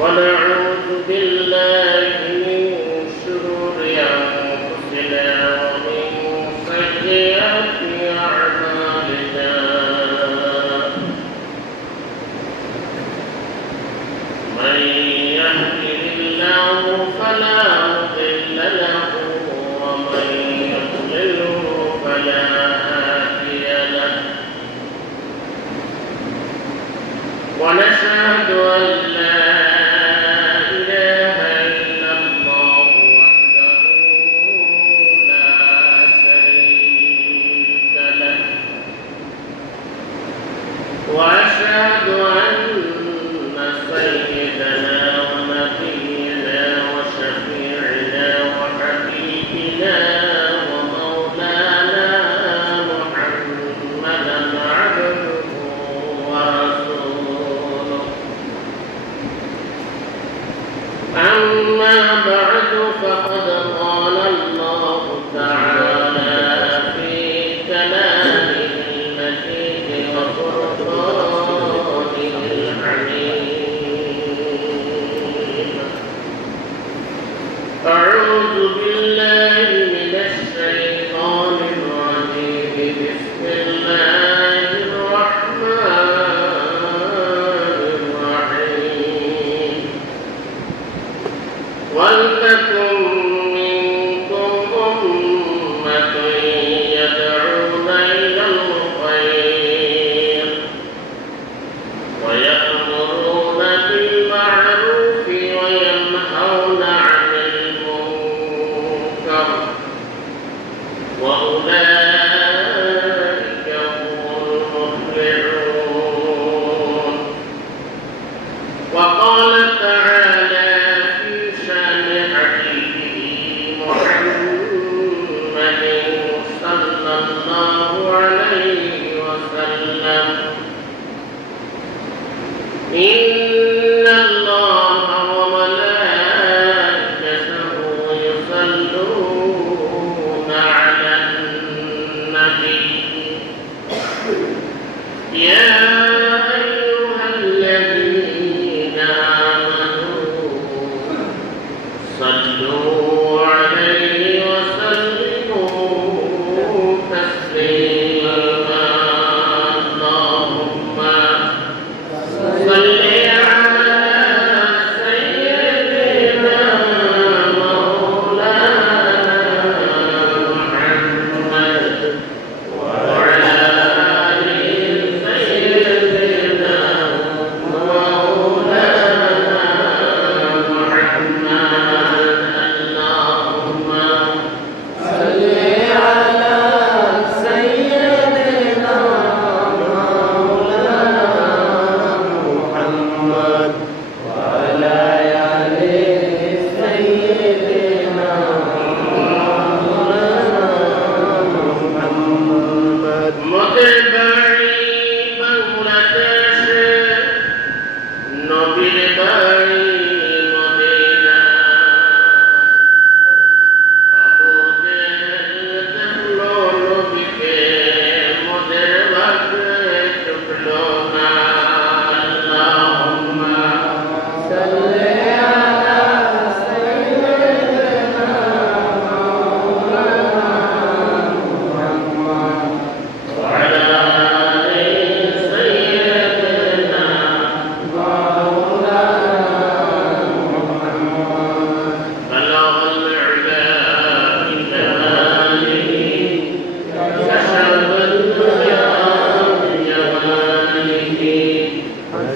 ونعوذ بالله من شرور أنفسنا ومن سيئات أعمالنا من يهده الله فلا مضل له ومن يضلله فلا هادي له ونشهد أن لا إله إلا الله وحده لا شريك له وأشهد أن سيدنا ونبينا وشفيعنا وحبيبنا ومولانا محمدا عبده ورسوله أما بعد فقد قال الله تعالى في كلامه المجيد وفرقانه الحميد أعوذ بالله من الشيطان الرجيم بسم الله الرحمن الرحيم ولتكن منكم أمة يدعون إلى الخير ويأمرون بالمعروف وينهون عن المنكر وأولئك هم المفلحون وقال تعالى في شأن حبيبه محمد صلى الله عليه وسلم إن الله وملائكته يصلون على النبي يا أيها الذين آمنوا صلوا عليه وسلموا تسليما اللهم صل على سيدنا مولانا محمد وعلى آل سيدنا مولانا محمد اللهم صل على سيدنا مولانا محمد وعلى آل سيدنا مولانا محمد متبعي بغلتاش نبي باي مدينة أبو جهل تبلو نبيك مدربك تبلونا اللهم صل على سيدنا مولانا محمد وعلى آل سيدنا مولانا محمد بلغ العلا بكماله كشف الدنيا بجماله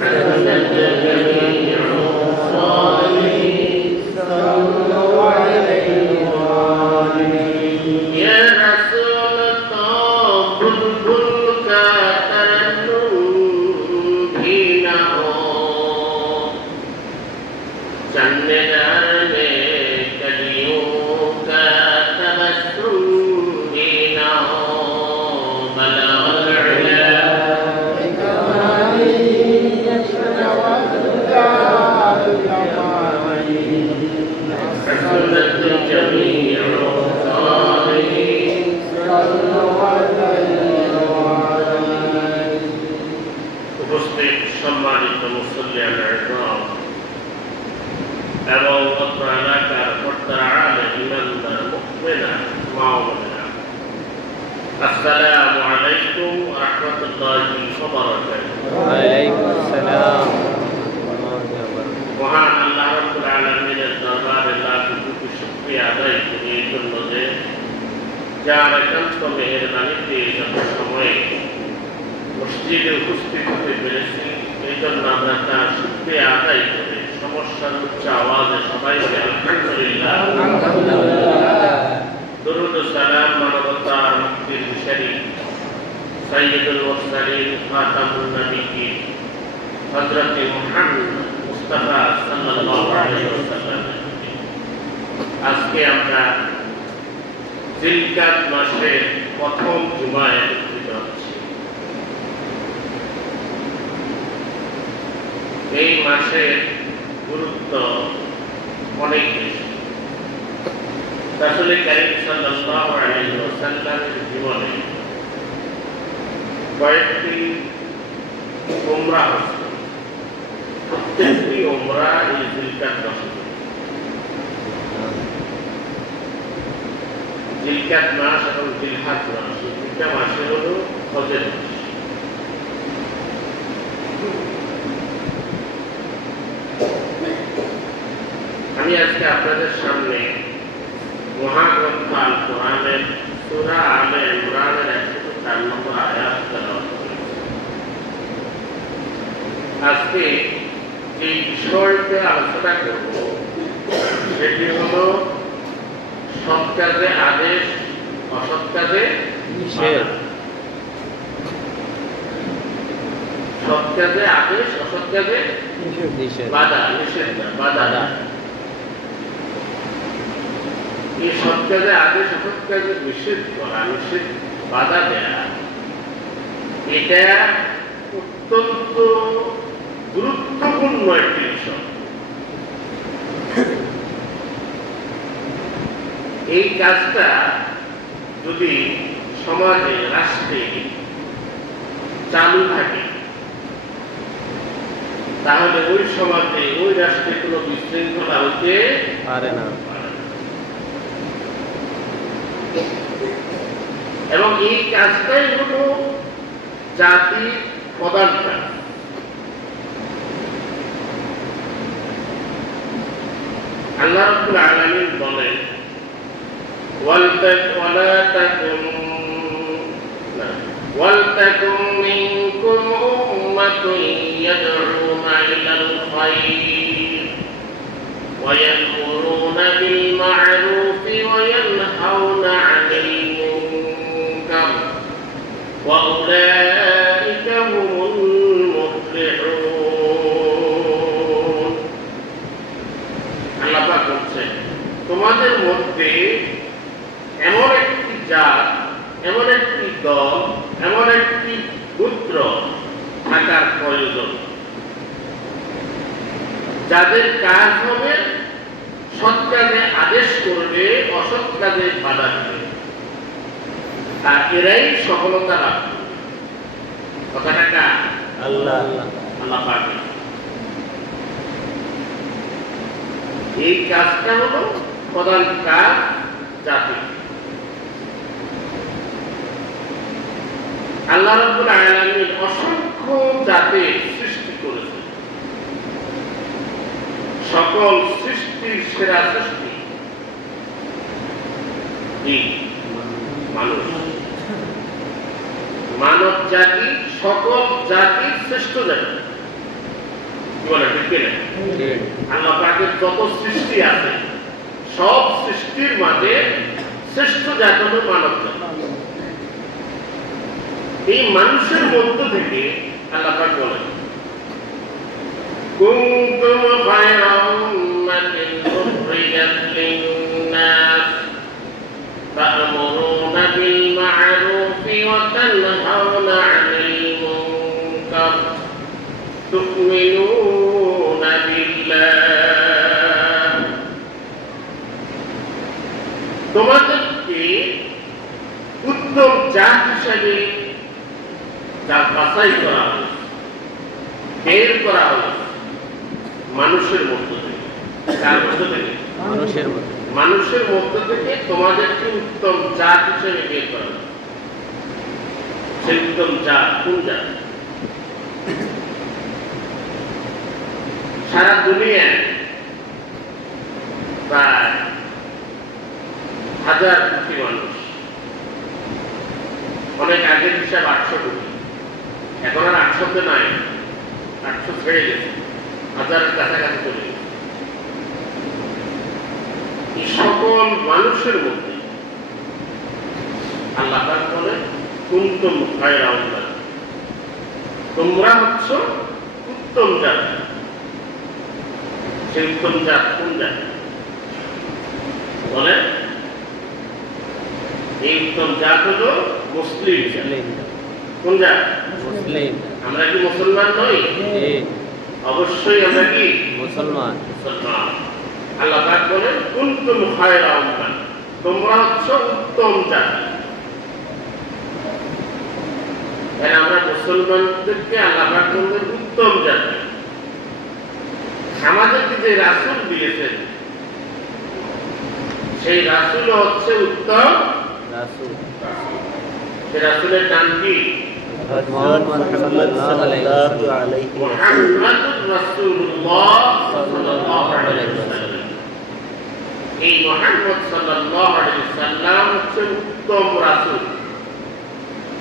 حسنت جميع خصاله صلوا عليه وآله يا رسول الله كلك ترنم دينه चन्नेदार में कलियों का तबस्सुम दीना बलगल उला बिकमालिही حسنت جميع خصاله صلوا عليه وآله উপস্থিত সম্মানিত মুসল্লিয়ান ইকরাম এবং অত্র এলাকার কর্তারা আলেম ইমানদার মুমিনা মা ও বোনেরা, আসসালামু আলাইকুম ওয়া রাহমাতুল্লাহি ওয়া বারাকাতুহু। ওয়া আলাইকুম আসসালাম। মহান আল্লাহ রাব্বুল আলামিনের দরবারে লাখ কোটি শুকরিয়া আদায় করি এই জন্য যে যার একান্ত মেহেরবানিতে যত সময়ে মসজিদে উপস্থিত হতে পেরেছি, এই জন্য আমরা তার শুকরিয়া আদায় করে সমস্যার উচ্চ আওয়াজে সবাই বলে আলহামদুলিল্লাহ। দরুদ ও সালাম মানবতার মুক্তির দিশারি সাইয়্যিদুল মুরসালিন খাতামুন নবিয়্যিন হযরত মুহাম্মদ মুস্তাফা সাল্লাল্লাহু আলাইহি ওয়াসাল্লাম। আজকে আমরা জিলকাদ মাসের প্রথম জুমায় উপস্থিত হচ্ছি। এই মাসের গুরুত্ব অনেক বেশি। রাসূল কারীম সাল্লাল্লাহু আলাইহি ওয়াসাল্লামের জীবনে কয়েকটি উমরা হয়েছে। প্রত্যেকটি উমরা এই জিলকাদ মাসে। জিলকাদ মাস এবং জিলহাজ মাস, এই দুইটা মাসে হলো হজের মাস। আমি আজকে আপনাদের সামনে মহাগ্রন্থ আল কোরআনের সূরা আলে ইমরানের 104 নম্বর আয়াত তেলাওয়াত করেছি। আজকে যে বিষয়টা আলোচনা করব সেটি হলো সৎ কাজে আদেশ, অসৎ কাজে নিষেধ। সৎ কাজে আদেশ, অসৎ কাজে বাধা, নিষেধ না, বাধা। এই সৎ কাজে আদেশ, অসৎ কাজে নিষেধ করা, নিষেধ বাধা দেয়া, এটা অত্যন্ত গুরুত্বপূর্ণ একটি বিষয়। এই কাজটা যদি সমাজে, রাষ্ট্রে চালু থাকে, তাহলে ওই সমাজে, ওই রাষ্ট্রে কোনো বিশৃঙ্খলা হতে পারে না। এবং এই কাজটাই হলো জাতির প্রধান কাজ। আল্লাহ রাব্বুল আলামিন বলেন, وَلْتَكُن مِّنكُمْ أُمَّةٌ يَدْعُونَ إِلَى الْخَيْرِ وَيَأْمُرُونَ بِالْمَعْرُوفِ وَيَنْهَوْنَ عَنِ الْمُنكَرِ وَأُولَئِكَ هُمُ الْمُفْلِحُونَ। আল্লাহ পাক বলছেন, তোমাদের মধ্যে এমন একটি জাত, এমন একটি দল, এমন একটি গোত্র থাকার প্রয়োজন, যাদের কাজ হবে সৎ কাজে আদেশ করবে, অসৎ কাজে বাধা দেবে, আর এরাই সফলতা লাভ করবে। কথাটা কার? আল্লাহ পাকের। এই কাজটা হলো প্রধান কাজ জাতি। আল্লাহ রাব্বুল আলামিন অসংখ্য জাতির সৃষ্টি করেছেন। সকল সৃষ্টির সেরা সৃষ্টি মানুষ। মানব জাতি সকল জাতির শ্রেষ্ঠ জাতি। কি বলে, ঠিক কিনা? আল্লাহ পাকের যত সৃষ্টি আছে, সব সৃষ্টির মাঝে শ্রেষ্ঠ জাতি হলো মানব জাতি। এই মানুষের মধ্য থেকে আল্লাহ পাক বলেন, কুনতুম খায়রা উম্মাতিন উখরিজাত লিন-নাস তা'মুরুনা বিল মা'রুফি ওয়া তানহাউনা 'আনিল মুনকার তু'মিনুনা বিল্লাহ। তোমাদেরকে উত্তম জাত হিসেবে তার বাছাই করা হয়েছে, বের করা হয়েছে মানুষের মধ্য থেকে। তার মধ্যে থেকে মানুষের মতো মানুষের মধ্য থেকে তোমাদেরকে উত্তম জাত হিসেবে বের করা হবে। সেই উত্তম জাত কোন জাত? সারা দুনিয়ায় প্রায় 1000 কোটি মানুষ। অনেক আগের হিসাব 800 কোটি, এখন আর 800 নাই, 800 ছেড়ে গেছে, 1000-এর কাছাকাছি চলে গেছে। এই সকল মানুষের মধ্যে আল্লাহ পাক বলে কুনতুম খায়রা উম্মাহ, তোমরা হচ্ছ উত্তম জাত। সেই উত্তম জাত কোন জাত বলে? এই উত্তম জাত হলো মুসলিম জাত। কোন জাত? মুসলিম। আমরা কি মুসলমান নই? অবশ্যই আমরা কি মুসলমান। মুসলমান। আল্লাহ পাক বলেন কুনতুম খায়রা উম্মাহ, তোমরা হচ্ছ উত্তম জাতি। তাই আমরা মুসলমানদেরকে আল্লাহ পাক বলেন উত্তম জাতি। আমাদেরকে যে রাসূল দিয়েছেন সেই রাসূল হচ্ছে উত্তম রাসূল। সেই রাসূলের নাম কি? মুহাম্মদ সাল্লাল্লাহু আলাইহি মুহাম্মাদুর রাসূলুল্লাহ সাল্লাল্লাহু আলাইহি ওয়াসাল্লাম। এই মুহাম্মদ সাল্লাল্লাহু আলাইহি ওয়াসাল্লাম হচ্ছে উত্তম রাসূল,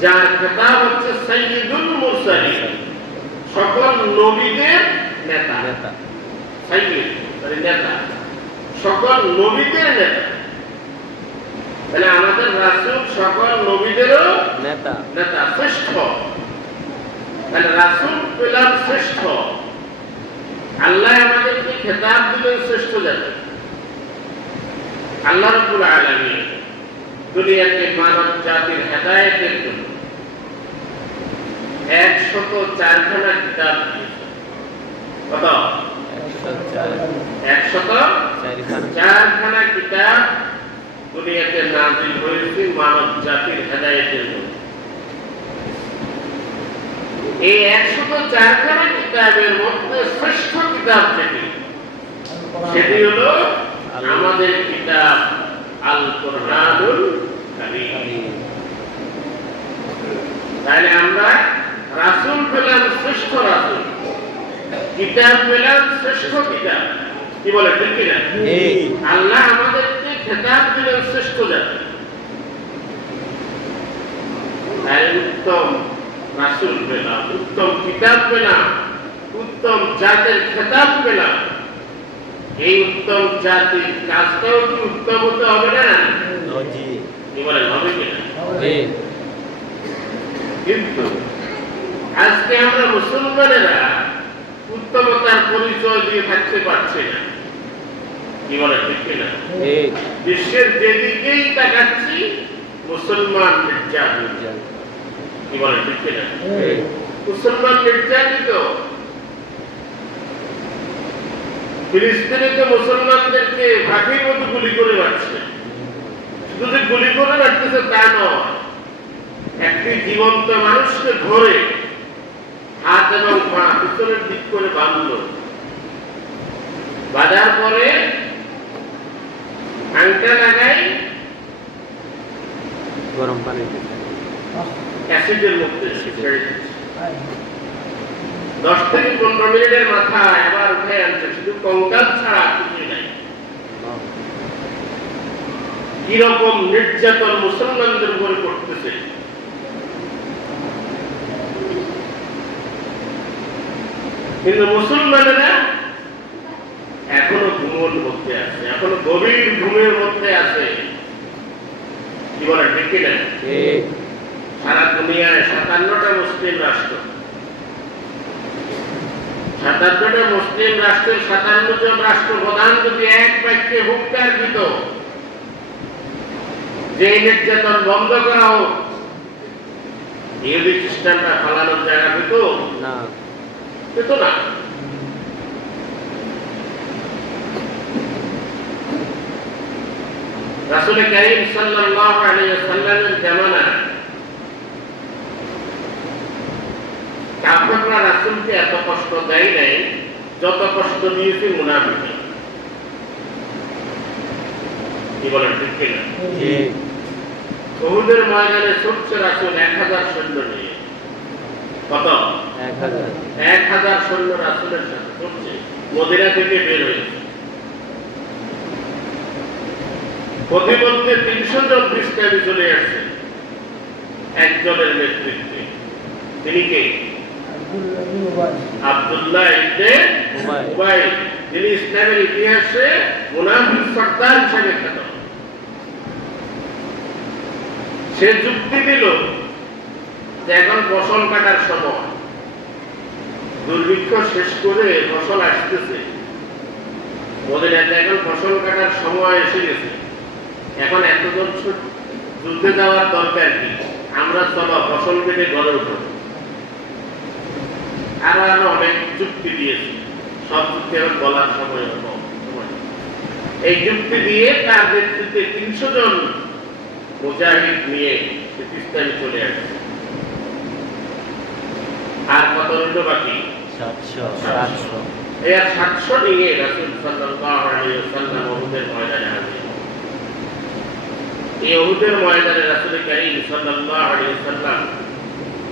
যার খেতাব হচ্ছে সাইয়্যিদুল মুরসালিন, সকল নবীদের নেতা। সাইয়্যিদ মানে নেতা, সকল নবীদের নেতা। তাহলে আমাদের রাসূল সকল নবীদেরও নেতা, নেতা, শ্রেষ্ঠ। তাহলে রাসূল পেলাম শ্রেষ্ঠ। আল্লাহ আমাদেরকে খেতাব দিলেন শ্রেষ্ঠ জাতি। আল্লাহ রাব্বুল আলামিন দুনিয়াকে মানব জাতির হেদায়েতের জন্য 104খানা কিতাব দিয়েছেন। কত? 104খানা কিতাব দুনিয়াতে নাযিল হয়েছে মানব জাতির হেদায়েতের জন্য। এই 104খানা কিতাবের মধ্যে শ্রেষ্ঠ কিতাব যেটি, সেটি হলো আমাদের কিতাব আল কোরআনুল কারীম। তাহলে আমরা রাসূল পেলাম শ্রেষ্ঠ রাসূল, কিতাব পেলাম শ্রেষ্ঠ কিতাব। কি বলে ঠিক কিনা? আল্লাহ আমাদেরকে খেতাব দিলেন শ্রেষ্ঠ জাতি। তাই উত্তম রাসূল পেলাম, উত্তম কিতাব পেলাম, উত্তম জাতের খেতাব পেলাম। এই উত্তম জাতির কাজটাও কি উত্তম হতে হবে না? কি বলেন, হবে কিনা? কিন্তু আজকে আমরা মুসলমানেরা উত্তমতার পরিচয় দিয়ে থাকতে পারছি না। কি বলে ঠিক কিনা? বিশ্বের যেদিকেই তাকাচ্ছি মুসলমান নির্যাতিত। কি বলে ঠিক কিনা? মুসলমান নির্যাতিত। ফিলিস্তিনিতে মুসলমানদেরকে ফাঁকির মতো গুলি করে মারছে। শুধু যে গুলি করে মারতেছে তা নয়, একটি জীবন্ত মানুষকে ধরে হাত এবং পা পিছনের দিক করে বাঁধল, বাঁধার পরে আংটা লাগাই গরম পানি অ্যাসিডের মধ্যে ছেড়ে দিচ্ছে। 10 থেকে 15 মিনিটের মাথায় আবার উঠে আনছে, শুধু কঙ্কাল ছাড়া কিছুই নাই। কিরকম নির্যাতন মুসলমানদের উপরে করতেছে। কিন্তু মুসলমানেরা এখনো ঘুমের মধ্যে আছে, এখনো গভীর ঘুমের মধ্যে আছে। কি বলে ঠিক কিনা? সারা দুনিয়ায় 57টা মুসলিম রাষ্ট্র, 57টা মুসলিম রাষ্ট্রের 57 জন রাষ্ট্রপ্রধান যদি এক বাক্যে হুঙ্কার দিত যে নির্যাতন বন্ধ করা হোক, ইহুদি খ্রিস্টানরা পালানোর জায়গা পেত না, পেত না। রাসূল কারীম সাল্লাল্লাহু আলাইহি ওয়াসাল্লামের জামানায় কাফেররা রাসূলকে এত কষ্ট দেয় নাই যত কষ্ট দিয়েছে মুনাফিকরা। কি বলেন ঠিক কিনা? ঠিক। উহুদের ময়দানে ছুটছে রাসূল 1000 সৈন্য নিয়ে। কত? 1000 সৈন্য রাসূলের সাথে ছুটছে, মদিনা থেকে বের হয়েছে। প্রতিমধ্যে 300 জন খ্রিস্টান চলে আসছে একজনের নেতৃত্বে। তিনি কে? আব্দুল্লাহ ইবনে উবাই, যিনি ইসলামের ইতিহাসে মুনাফিক সর্দার হিসেবে খ্যাত। সে যুক্তি দিল যে এখন ফসল কাটার সময়, দুর্ভিক্ষ শেষ করে ফসল আসতেছে, মদিনাতে এখন ফসল কাটার সময় এসে গেছে, এখন এতজন যুদ্ধে যাওয়ার দরকার কি, আমরা চলো ফসল কেটে ঘরে উঠো। আরো আরো অনেক যুক্তি দিয়েছি, সব যুক্তি এখন বলার সময় কম। এই যুক্তি দিয়ে তার নেতৃত্বে 300 জন মুজাহিদ নিয়ে পাকিস্তানে চলে আসছে। আর কত রইল বাকি? 700। এই 700 নিয়ে রাসূল সাল্লাল্লাহু আলাইহি ওয়াসাল্লাম উহুদের ময়দানে হাজির। এই উহুদের ময়দানে রাসূল কারীম সাল্লাল্লাহু আলাইহি ওয়াসাল্লাম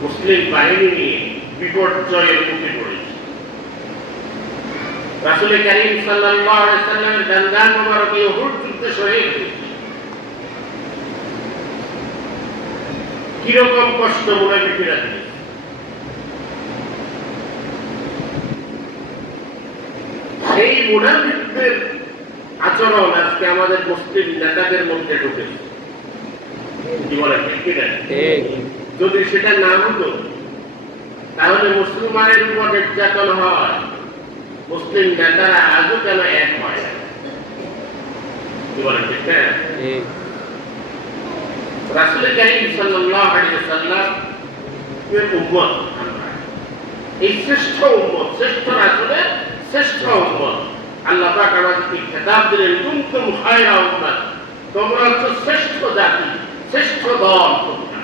মুসলিম বাহিনী নিয়ে বিপর্যয়ের মুখে পড়েছে। রাসূল কারীম সাল্লাল্লাহু আলাইহি ওয়াসাল্লামের দান্দান মোবারক এই উহুদ যুদ্ধে শহীদ হয়েছে। কিরকম কষ্ট মুনাফিকরা দিয়েছে। সেই মুনাফিকদের আচরণ আজকে আমাদের মুসলিম নেতাদের মধ্যে ঢুকেছে। কি বলে ঠিক কিনা? যদি সেটা না হতো তাহলে মুসলমানের উপর নির্যাতন হয়, মুসলিম নেতারা আজও কেন এক হয়? কি বলে ঠিক না? রাসূল কারীম সাল্লাল্লাহু আলাইহি ওয়াসাল্লাম এর উম্মত আমরা, এই শ্রেষ্ঠ উম্মত, শ্রেষ্ঠ রাসূলের শ্রেষ্ঠ উম্মত। আল্লাহ পাক আমাদেরকে খেতাব দিলেন, কুনতুম খায়রা উম্মাত, তোমরা হচ্ছে শ্রেষ্ঠ জাতি, শ্রেষ্ঠ দল। তোমরা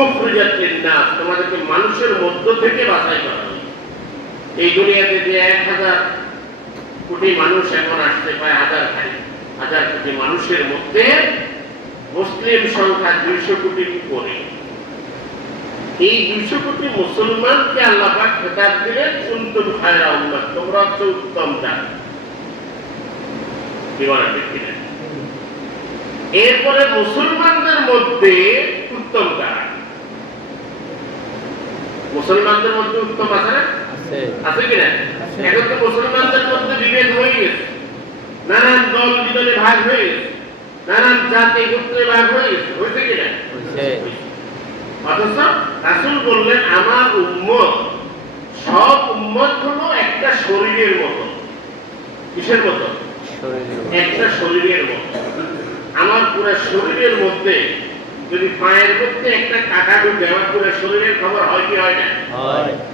উখরিজাত লিন-নাস, তোমাদেরকে মানুষের মধ্য থেকে বাছাই করা হয়েছে। এই দুনিয়াতে যে 1000 কোটি মানুষ এখন আসছে, প্রায় হাজার কোটি মানুষের মধ্যে মুসলিম সংখ্যা 200 কোটির উপরে। এই 200 কোটি মুসলমানকে আল্লাহ পাক খেতাব দিলেন, কুনতুম খায়রা উম্মাত, তোমরা হচ্ছে উত্তম জাতি। কি বলেন ঠিক কিনা? এরপরে মুসলমানদের মধ্যে উত্তম কারা? মুসলমানদের মধ্যে উত্তম আছে না? আছে কিনা? এখন তো মুসলমানদের মধ্যে বিভেদ হয়ে গেছে, নানান দল বিদলে ভাগ হয়ে গেছে, নানান জাতি গোত্রে ভাগ হয়ে গেছে। হয়েছে কিনা? অথচ রাসূল বললেন, আমার উম্মত, সব উম্মত হলো একটা শরীরের মতো। কিসের মতো? একটা শরীরের মতো। আমার পুরো শরীরের মধ্যে যদি পায়ের মধ্যে একটা কাটা ঢুকে, আমার পুরো শরীরের খবর হয় কি হয় না?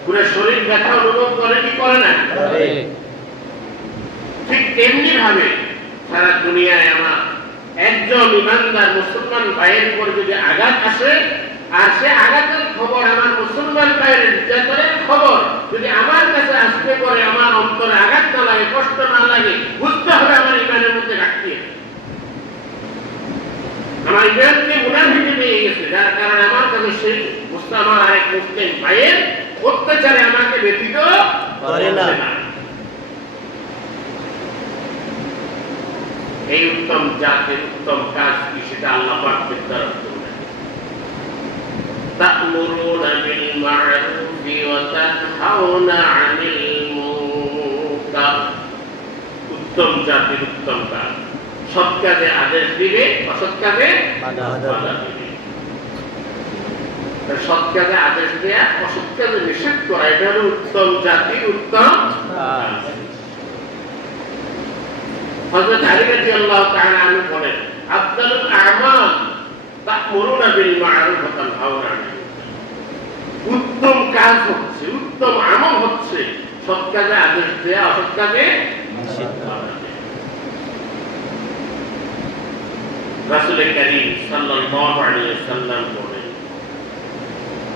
পুরো শরীর ব্যথা অনুভব করে কি করে না? ঠিক তেমনি ভাবে সারা দুনিয়ায় আমার একজন ইমানদার মুসলমান ভাইয়ের উপর যদি আঘাত আসে, আর সে আঘাতের খবর, আমার মুসলমান ভাইয়ের নির্যাতনের খবর যদি আমার কাছে আসতে পারে, আমার অন্তরে আঘাত না লাগে, কষ্ট না লাগে, বুঝতে হবে আমার ইমানের মধ্যে ঘাটতি আছে। আমার ইমানকে মুনাফিকে নিয়ে গেছে, যার কারণে আমার কাছে সেই আমার আরেক মুসলিম ভাইয়ের অত্যাচারে আমাকে ব্যতীত করে না। এই উত্তম জাতির উত্তম কাজ কি, সেটা আল্লাহ পাক নির্ধারণ করলেন। তা'মুরুনা বিল মা'রুফি ওয়া তানহাউনা 'আনিল মুনকার। উত্তম জাতির উত্তম কাজ, সৎ কাজে আদেশ দিবে, অসৎ কাজে বাধা দিবে। সৎ কাজে আদেশ দেয়া, অসৎ কাজে নিষেধ করা, এটা হলো উত্তম জাতির উত্তম কাজ। হযরত আলী রাদিয়াল্লাহু তাআলা আনহু বলেন, আফদালুল আমাল তা'মুরুনা বিল মা'রুফ ওয়া তানহাউনা আনিল মুনকার। উত্তম কাজ হচ্ছে, উত্তম আমল হচ্ছে সৎ কাজে আদেশ দেয়া, অসৎ কাজে নিষেধ করা। রাসূল কারীম সাল্লাল্লাহু আলাইহি ওয়াসাল্লাম বলেন,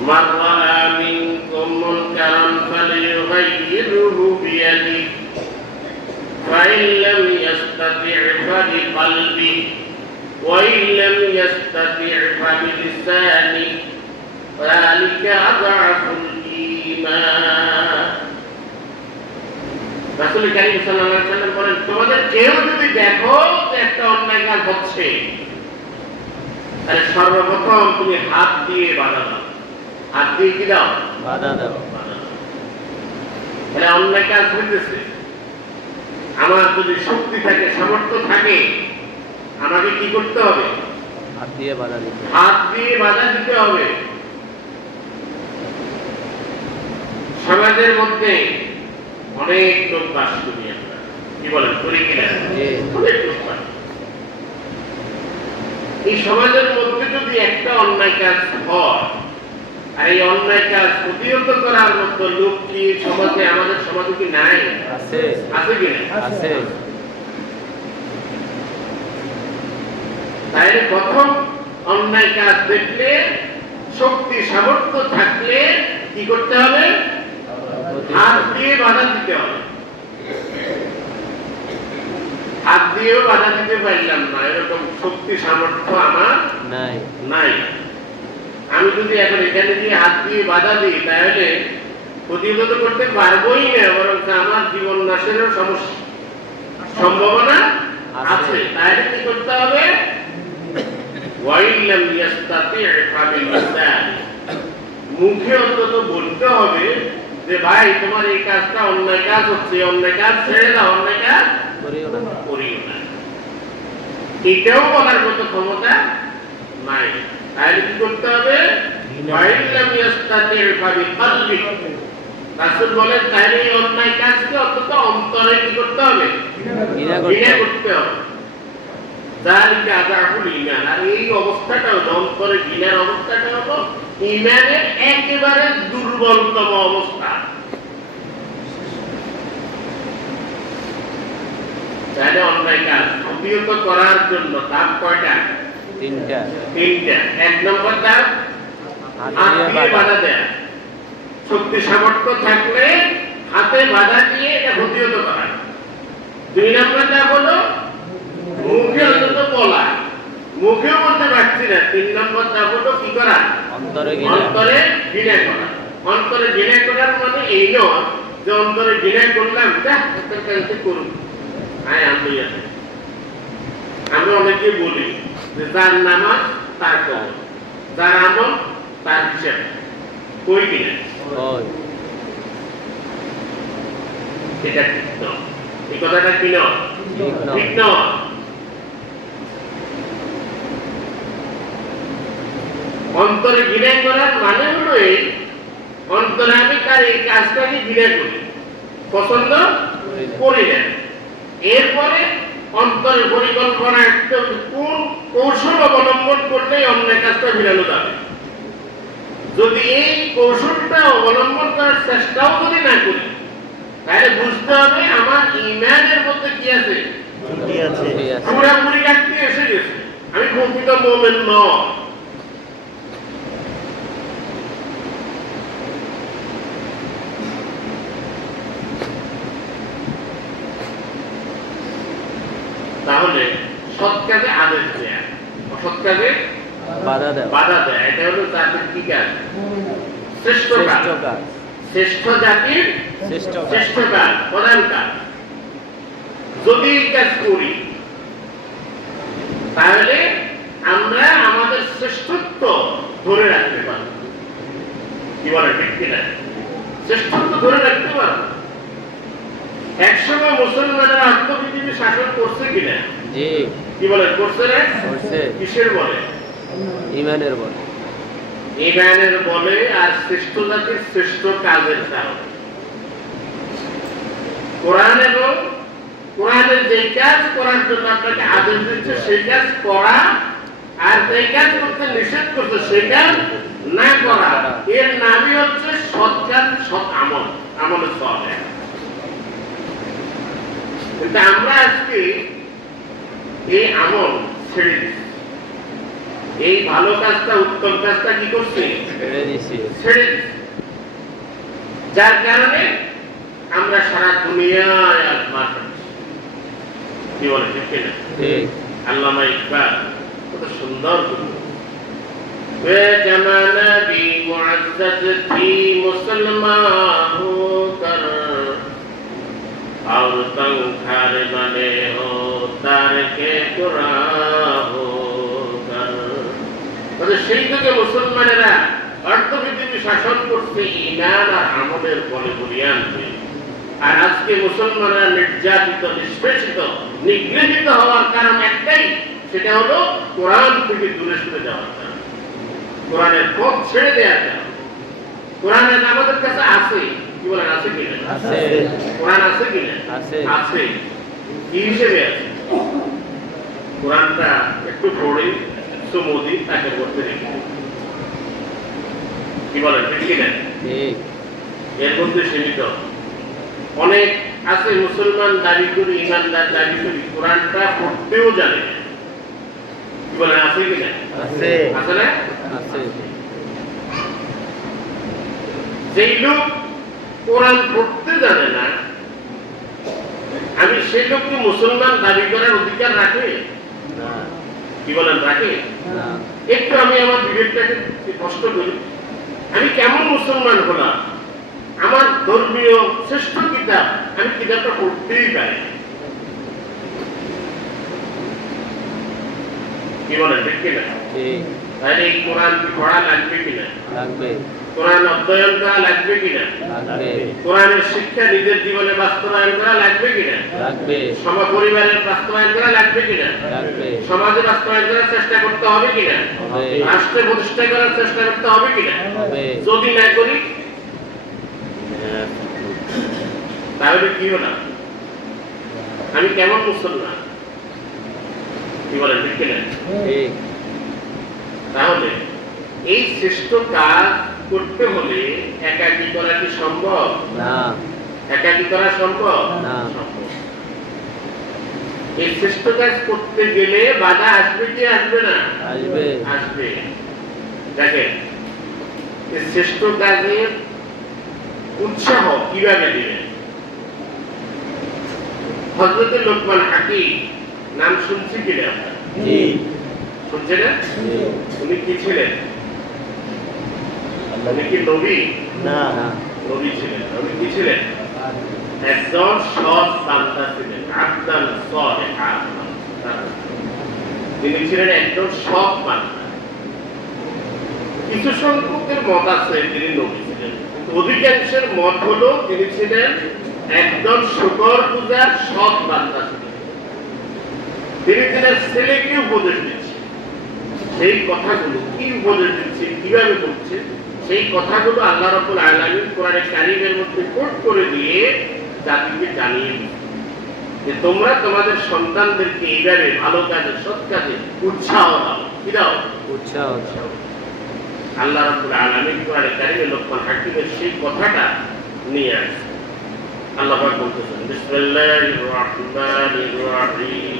মান রাআ মিনকুম মুনকারান ফালিয়ুগাইয়িরহু বিয়াদিহি فإن لم يستطع فبقلبه وإن لم يستطع فبلسانه ذلك أضعف الإيمان রাসূল কারীম সাল্লাল্লাহু আলাইহি ওয়াসাল্লাম বলেন তোমাদের কেউ যদি দেখো যে একটা অন্যায় কাজ হচ্ছে তাহলে সর্বপ্রথম তুমি হাত দিয়ে বাধা দাও হাত দিয়ে কি দাও বাধা দাও তাহলে অন্যায় কাজ হইতেছে আমার যদি শক্তি থাকে সামর্থ্য থাকে আমাকে কি করতে হবে হাত দিয়ে বাধা দিতে হাত দিয়ে বাধা দিতে হবে সমাজের মধ্যে অনেক লোক বাস করি আমরা কি বলেন করি কিনা অনেক লোক বাস এই সমাজের মধ্যে যদি একটা অন্যায় কাজ হয় আর এই অন্যায় কাজ প্রতিহত করার মতো লোক কি সমাজে আমাদের সমাজে কি নাই আছে আছে কি না আছে তাইলে প্রথম অন্যায় কাজ দেখলে শক্তি সামর্থ্য থাকলে কি করতে হবে হাত দিয়ে বাধা দিতে হবে হাত দিয়েও বাধা দিতে পারলাম না এরকম শক্তি সামর্থ্য আমার নাই নাই আমি যদি এখন এখানে দিয়ে হাত দিয়ে বাধা দিই তাহলে প্রতিহত করতে পারবোই না বরং আমার জীবন নাশেরও সম্ভাবনা আছে তাহলে কি করতে হবে ওয়াইলাম ইয়াস্তাতি' ফাবিলিসান মুখে অন্তত বলতে হবে যে ভাই তোমার এই কাজটা অন্যায় কাজ হচ্ছে অন্যায় কাজ ছেড়ে দাও অন্যায় কাজ করিও না এটাও বলার মতো ক্ষমতা নাই তাহলে কি করতে হবে ওয়াইলাম ইয়াস্তাতি' ফাবিকলবি রাসূল বলেন তাহলে এই অন্যায় কাজকে অন্তত অন্তরে কি করতে হবে ঘৃণা করতে হবে যালিকা আযাফুল ঈমান আর এই অবস্থাটা অন্তরে ঘৃণার অবস্থাটা হলো ঈমানের একেবারে দুর্বলতম অবস্থা তাহলে অন্যায় কাজ প্রতিহত করার জন্য ধাপ কয়টা তিনটা এক নম্বর ধাপ হাত দিয়ে বাধা দেয়া শক্তি সামর্থ্য থাকলে হাতে বাধা দিয়ে এটা প্রতিহত করা দুই নম্বর ধাপ হলো মুখে অন্তত বলা মুখেও বলতে পারছি না তিন নম্বর ধাপ হলো কি করা অন্তরে ঘৃণা করা অন্তরে ঘৃণা করার মানে এই নয় যে অন্তরে ঘৃণা করলাম যা একটা কাজে করুন আমরা অনেকে বলি যে যার নামাজ তার কবর যার আমল তার হিসাব কই কিনা এটা ঠিক নয় এই কথাটা কি নয় ঠিক নয় অন্তরে ঘৃণা করার মানে হলো এই অন্তরে আমি তার এই কাজটাকে ঘৃণা করি পছন্দ করি না এরপরে অন্তরে পরিকল্পনা একদম কোন কৌশল অবলম্বন করলে অন্যায় কাজটা ফিরানো যাবে যদি এই কৌশলটা অবলম্বন করার চেষ্টাও যদি না করি তাহলে বুঝতে হবে আমার ঈমানের মধ্যে কি আছে পুরাপুরি ঘাটতি এসে গেছে আমি প্রকৃত মুমিন নই তাহলে সৎ কাজে আদেশ দেয়া অসৎ কাজে বাধা দেয়া এটা হলো জাতির কি কাজ শ্রেষ্ঠ কাজ শ্রেষ্ঠ জাতির শ্রেষ্ঠ কাজ প্রধান কাজ যদি এই কাজ করি তাহলে আমরা আমাদের শ্রেষ্ঠত্ব ধরে রাখতে পারব কি বলে ঠিক কিনা শ্রেষ্ঠত্ব ধরে রাখতে পারব একসময় মুসলমানেরা আত্মপৃথিবী শাসন করছে কিনা জি কি বলে করছে না করছে কিসের বলে ঈমানের বলে ঈমানের বলে আর শ্রেষ্ঠ জাতির শ্রেষ্ঠ কাজের কারণে কোরআন এবং কোরআনের যে কাজ করার জন্য আপনাকে আদেশ দিচ্ছে সেই কাজ করা আর যে কাজ করতে নিষেধ করছে সেই কাজ না করা এর নামই হচ্ছে সৎ কাজ সৎ আমল আমলের সৎ কিন্তু আমরা আজকে এই আমল ছেড়ে দিচ্ছি এই ভালো কাজটা উত্তম কাজটা কি করছি ছেড়ে দিচ্ছি যার কারণে আমরা সারা দুনিয়ায় আজমা কি বলে ঠিক কিনা? ঠিক। আল্লামা ইকবাল কত সুন্দর কবি। वे जमाना भी मुअज़्ज़ज़ थी मुसलमान होकर और तंग घर बने हो तारके कुरान होकर। মানে সেই থেকে মুসলমানেরা অর্থনীতি শাসন করতে ঈমান আর আমলের বলে বলিয়ান হয়ে, আর আজকে মুসলমানরা নির্যাতিত, নিষ্পেষিত, নিগৃহীত হওয়ার কারণ একটাই, সেটা হলো কোরআন থেকে দূরে সরে যাওয়ার কারণ, কোরআনের পথ ছেড়ে দেওয়ার কারণ। কোরআনের আমাদের কাছে আছে, কি বলেন আছে কিনা? আছে। কোরআন আছে কিনা? আছে। আছে। কি হিসেবে আছে? কোরআনটা একটু পড়ে সুমদি তাকে করতে রেখে, কি বলেন ঠিক কিনা? ঠিক। এর মধ্যে সীমিত অনেক আছে মুসলমান দাবি করি, ইমানদার দাবি করি, কোরআনটা পড়তেও জানে না। কি বলেন আছে কিনা? আছে। আছে না? আছে। যেই লোক কোরআন পড়তে জানে না, আমি সেই লোককে মুসলমান দাবি করার অধিকার রাখে? না। কি বলেন রাখে? না। একটু আমি আমার বিবেকটাকে কষ্ট করি, আমি কেমন মুসলমান হলাম? আমার ধর্মীয় শ্রেষ্ঠ কিতাব, আমি কিতাবটা পড়তেই পারি। কি বলেন ঠিক কিনা? ঠিক। তাহলে এই কোরআন কি পড়া লাগবে কিনা? লাগবে। কোরআন অধ্যয়ন করা লাগবে কিনা? লাগবে। কোরআনের শিক্ষা নিজের জীবনে বাস্তবায়ন করা লাগবে কিনা? লাগবে। পরিবারের বাস্তবায়ন করা লাগবে কিনা? লাগবে। সমাজে বাস্তবায়ন করার চেষ্টা করতে হবে কিনা? হবে। রাষ্ট্রে প্রতিষ্ঠা করার চেষ্টা করতে হবে কিনা? হবে। যদি না করি তাহলে কি হলো? আমি কেমন মুসলমান? কি বলেন ঠিক কিনা? ঠিক। তাহলে এই শ্রেষ্ঠ কাজ করতে হলে একাকী করা কি সম্ভব? না। একাকী করা সম্ভব না। সম্ভব। এই শ্রেষ্ঠ কাজ করতে গেলে বাধা আসবে কি আসবে না? আসবে। আসবে। দেখেন এই শ্রেষ্ঠ কাজের উৎসাহ কিভাবে দিবেন? হযরত লোকমান হাকিম নাম শুনছি কিনা? জি। শুনছেন না? জি। উনি কি ছিলেন? উনি কি নবী? না। না। নবী ছিলেন। উনি কি ছিলেন? একজন সৎ বান্দা ছিলেন, আবদান সালেহা। তিনি ছিলেন একজন সৎ বান্দা। কিছু সংখ্যকের মত আছে তিনি নবী ছিলেন, অধিকাংশের মত হলো তিনি ছিলেন একজন শুকর পূজার সৎ বান্দা ছিলেন। তিনি তার ছেলেকে উপদেশ দিচ্ছেন, সেই কথাগুলো কি উপদেশ দিচ্ছে, কিভাবে বলছে, সেই কথাগুলো আল্লাহ রাব্বুল আলামিন কোরআনে কারীমের মধ্যে কোট করে দিয়ে জাতিকে জানিয়ে দিচ্ছে যে তোমরা তোমাদের সন্তানদেরকে এইভাবে ভালো কাজে, সৎ কাজে উৎসাহ দাও। কি দাও? উৎসাহ দাও। আল্লাহ রাব্বুল আলামিন কোরআনে কারীমে লোকমান হাকিমের সেই কথাটা নিয়ে আসছে। আল্লাহ পাক বলতেছেন বিসমিল্লাহির রাহমানির রাহিম,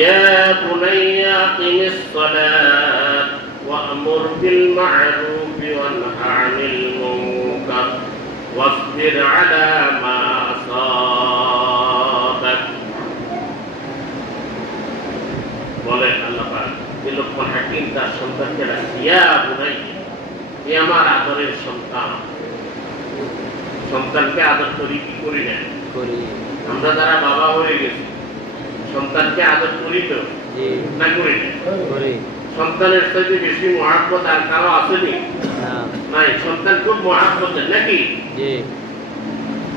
ইয়া বুনাইয়া আকিমিস সালাত ওয়া'মুর বিল মা'রুফি ওয়ানহা আনিল মুনকার ওয়াসবির আলা মা আসাবাক। বলেন আল্লাহ পাক লোকমান হাকিম তার সন্তানকে ডাকে, ইয়া বুনাইয়া, হে আমার আদরের সন্তান। সন্তানকে আদর করি কি করি না? করি। আমরা যারা বাবা হয়ে গেছি সন্তানকে আদর করি তো জি। না করি না? করি। সন্তানের সাথে বেশি মহাব্বত আর কারো আসেনি? না। নাই, সন্তান খুব মহাব্বতের নাকি? জি।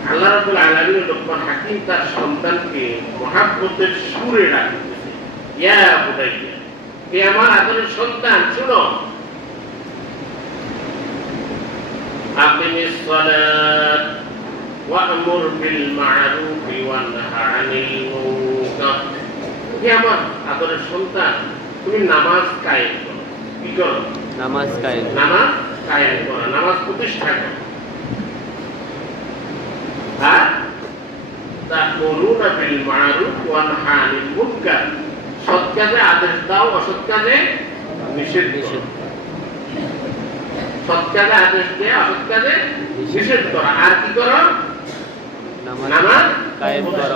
আল্লাহ রাব্বুল আলামিন লোকমান হাকিম তার সন্তানকে মহাব্বতের সুরে ডাকতেছে, ইয়া বুনাইয়া, হে আমার আদরের সন্তান শুনো, আকিমিস সালাত ওয়া'মুর বিল মা'রুফি ওয়ানহা আনিল মুনকার। হে আমার আদরের সন্তান, তুমি নামাজ কায়েম করো। কি করো? নামাজ কায়েম। নামাজ কায়েম করো, নামাজ প্রতিষ্ঠা করো। আর তা'মুরুনা বিল মা'রুফ ওয়ানহা আনিল মুনকার, সৎ কাজে আদেশ দাও, অসৎ কাজে নিষেধ করো। সৎ কাজে আদেশ দেয়া, অসৎ কাজে নিষেধ করা। আর কি করো? নামাজ কায়েম করো।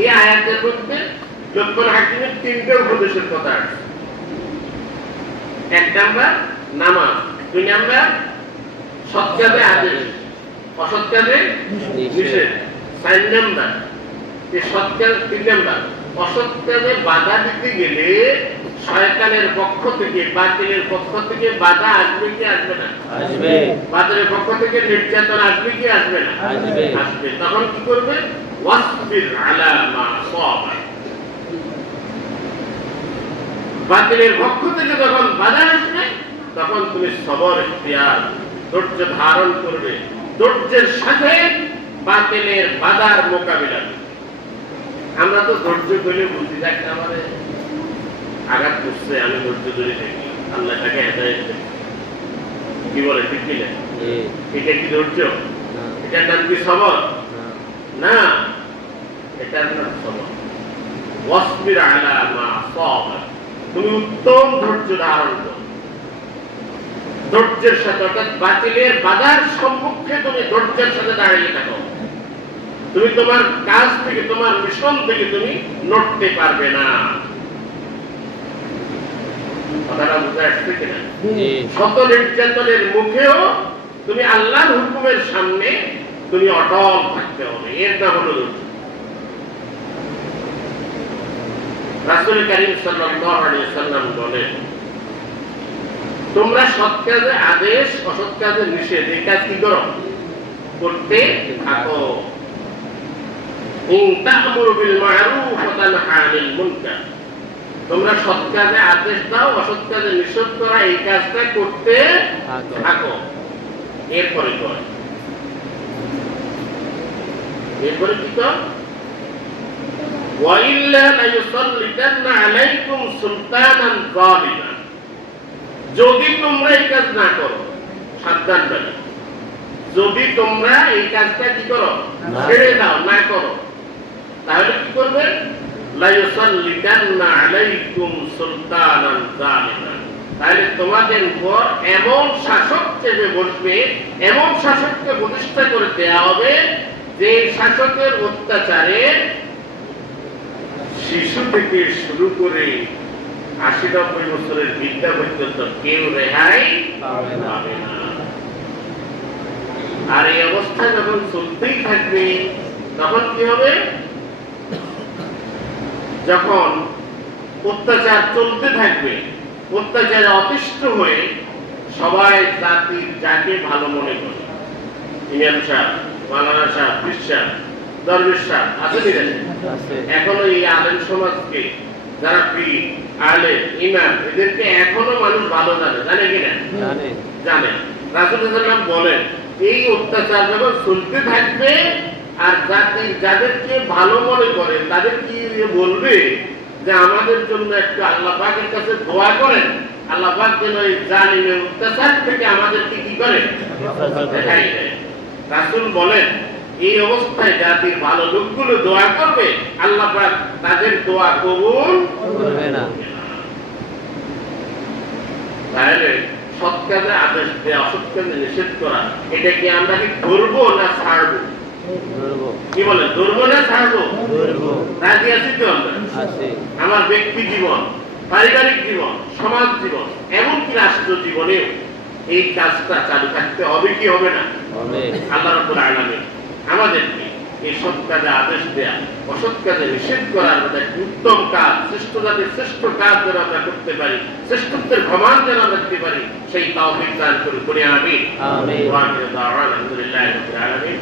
এই আয়াতের মধ্যে লোকমান হাকিমের তিনটে উপদেশের কথা আছে। এক নাম্বার নামাজ, দুই নাম্বার সৎ কাজে আদেশ, অসৎ কাজে নিষেধ, চার নাম্বার এই সৎ কাজ, তিন নাম্বার অসৎ কাজে বাধা দিতে গেলে শয়তানের পক্ষ থেকে, বাতিলের পক্ষ থেকে বাধা আসবে কি আসবে না? আসবে। বাতিলের পক্ষ থেকে নির্যাতন আসবে কি আসবে না? আসবে। আসবে। তখন কি করবে? ওয়াসবির আলা মা সাবা। বাতিলের পক্ষ থেকে যখন বাধা আসবে তখন তুমি সবর ইখতিয়ার, ধৈর্য ধারণ করবে, ধৈর্যের সাথে বাতিলের বাধার মোকাবিলা করবে। আমরা তো ধৈর্য করলে বুঝি যাক আমাদের আঘাত করছে, আমি ধৈর্য ধরে থাকি, আল্লাহ তাকে হেদায়েত দেবে। কি বলে ঠিক কি না? এটা কি ধৈর্য? এটার নাম কি সবর? না, এটার নাম সবর। ওয়াসবির আলা মা সাবা। তুমি উত্তম ধৈর্য ধারণ করো, ধৈর্যের সাথে, অর্থাৎ বাতিলের বাধার সম্মুখে তুমি ধৈর্যের সাথে দাঁড়িয়ে থাকো। তুমি তোমার কাজ থেকে, তোমার মিশন থেকে তুমি নড়তে পারবে না। কথাটা বুঝে আসছে কিনা? শত নির্যাতনের মুখেও তুমি আল্লাহর হুকুমের সামনে তুমি অটল থাকতে হবে। এর নাম হলো ধৈর্য। রাসূল কারীম সাল্লাল্লাহু আলাইহি ওয়াসাল্লাম বলেন, তোমরা সৎ কাজে আদেশ, অসৎ কাজে নিষেধ, এই কাজ কি করো? করতে থাকো। ইন তা'মুরু বিল মা'রুফ ওয়া তানহা আনিল মুনকার। তোমরা সৎ কাজে আদেশ দাও, অসৎ কাজে নিষেধ করা, এই কাজটা করতে থাকো। এরপরে কর, এরপরে কি কর? ওয়া ইল্লা লা ইউসাল্লিতান্না আলাইকুম সুলতানান যালিমা। যদি তোমরা এই কাজ না করো, সাবধান বাণী, যদি তোমরা এই কাজটা কি করো? ছেড়ে দাও, না করো, তাহলে কি করবে? লা ইউসাল্লিতান্না আলাইকুম সুলতানান যালিমা। তাহলে তোমাদের উপর এমন শাসক চেপে বসবে, এমন শাসককে প্রতিষ্ঠা করে দেয়া হবে যে শাসকের অত্যাচারে শিশু থেকে শুরু করে ৮০-৯০ বছরের বৃদ্ধা পর্যন্ত কেউ রেহাই পাবে না। আর এই অবস্থা যখন চলতেই থাকবে তখন কি হবে? যখন অত্যাচার চলতে থাকবে, অত্যাচারে অতিষ্ঠ হয়ে সবাই জাতির যাকে ভালো মনে করে, ইমাম সাহেব, মাওলানা সাহেব, পীর সাহেব, দরবেশ সাহেব আছে কি? এখনো এই আলেম সমাজকে, যারা পীর, আলেম, ইমাম, এদেরকে এখনো মানুষ ভালো জানে, জানে কিনা? জানে। রাসূল সাল্লাল্লাহু আলাইহি ওয়াসাল্লাম বলেন, এই অত্যাচার যখন চলতে থাকবে আর জাতির যাদেরকে ভালো মনে করে তাদের কি বলবে যে আমাদের জন্য একটু আল্লাহ পাকের কাছে দোয়া করেন, আল্লাহ পাক যেন এই জালিমের অত্যাচার থেকে আমাদেরকে কি করে? দেখাই দেয়। রাসূল বলেন, এই অবস্থায় জাতির ভালো লোকগুলো দোয়া করবে, আল্লাহ পাক তাদের দোয়া কবুল করবে না। তাহলে সৎ কাজে আদেশ দেওয়া, অসৎ কাজে নিষেধ করা, এটা কি আমরা কি করবো না ছাড়বো? কি বলে, ধরবো না ছাড়বো? রাজি আছি তো আমরা? আমার ব্যক্তি জীবন, পারিবারিক জীবন, সমাজ জীবন, এমনকি রাষ্ট্র জীবনেও এই কাজটা চালু থাকতে হবে কি হবে না? আল্লাহ রাব্বুল আলামিন আমাদেরকে এই সৎ কাজে আদেশ দেয়া, অসৎ কাজে নিষেধ করার মধ্যে উত্তম কাজ, শ্রেষ্ঠ জাতির শ্রেষ্ঠ কাজ যেন আমরা করতে পারি, শ্রেষ্ঠত্বের প্রমাণ যেন আমরা দিতে পারি, সেই তৌফিক দান করুন। আমিন। আলহামদুলিল্লাহি রাব্বিল আলামিন।